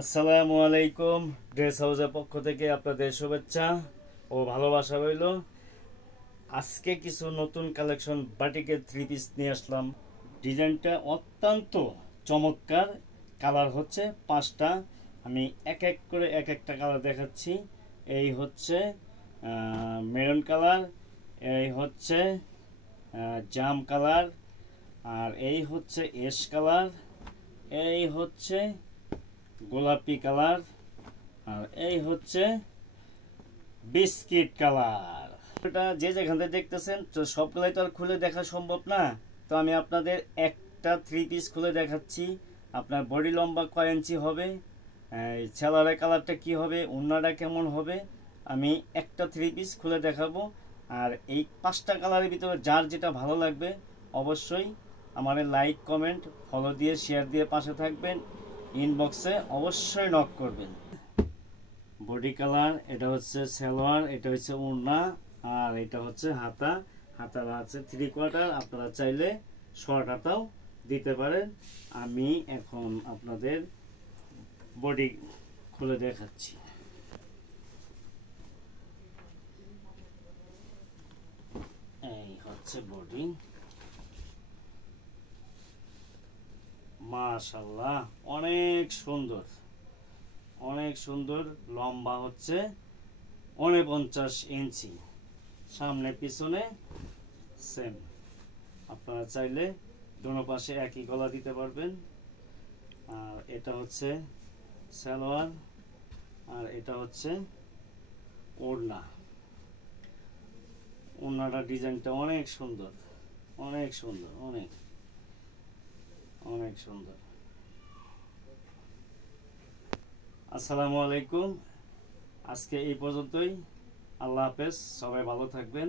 আসসালামু আলাইকুম। ড্রেস হাউসের পক্ষ থেকে আপনাদের শুভেচ্ছা ও ভালোবাসা রইল। আজকে কিছু নতুন কালেকশন বাটিকের থ্রি পিস নিয়ে আসলাম। ডিজাইনটা অত্যন্ত চমৎকার। কালার হচ্ছে 5টা। আমি এক এক করে এক একটা কালার দেখাচ্ছি। এই হচ্ছে মেরুন কালার, এই হচ্ছে জাম কালার, আর এই হচ্ছে এশ কালার, এই হচ্ছে গোলাপি কালার, আর এই হচ্ছে বিস্কিট কালার। এটা যে যেখান থেকে দেখতেছেন তো সবগুলাই তো আর খুলে দেখা সম্ভব না। তো আমি আপনাদের একটা থ্রি পিস খুলে দেখাচ্ছি। আপনার বডি লম্বা কয় ইঞ্চি হবে, সেলারের কালারটা কি হবে, ওড়নাটা কেমন হবে, আমি একটা থ্রি পিস খুলে দেখাবো। আর এই 5টা কালারের ভিতরে যার যেটা ভালো লাগবে অবশ্যই আমার লাইক কমেন্ট ফলো দিয়ে শেয়ার দিয়ে পাশে থাকবেন। ইনবক্সে অবশ্যই নক করবেন। বডি কালার, এটা হচ্ছে সালোয়ার, এটা হচ্ছে ওড়না, আর এটা হচ্ছে হাতা। হাতার আছে 3/4। আপনারা চাইলে শর্ট হাতাও দিতে পারেন। আমি এখন আপনাদের বডি খুলে দেখাচ্ছি। এই হচ্ছে বডি। মাশাআল্লাহ, অনেক সুন্দর, অনেক সুন্দর। লম্বা হচ্ছে 49 ইঞ্চি, সামনে পিছনে সেম। আপনারা চাইলে দোনো পাশে একই গলা দিতে পারবেন। আর এটা হচ্ছে সালোয়ার, আর এটা হচ্ছে ওড়না। ওড়নাটা ডিজাইনটা অনেক সুন্দর, অনেক সুন্দর, অনেক অনেক সুন্দর। আসসালামু আলাইকুম। আজকে এই পর্যন্তই। আল্লাহ হাফেজ। সবাই ভালো থাকবেন।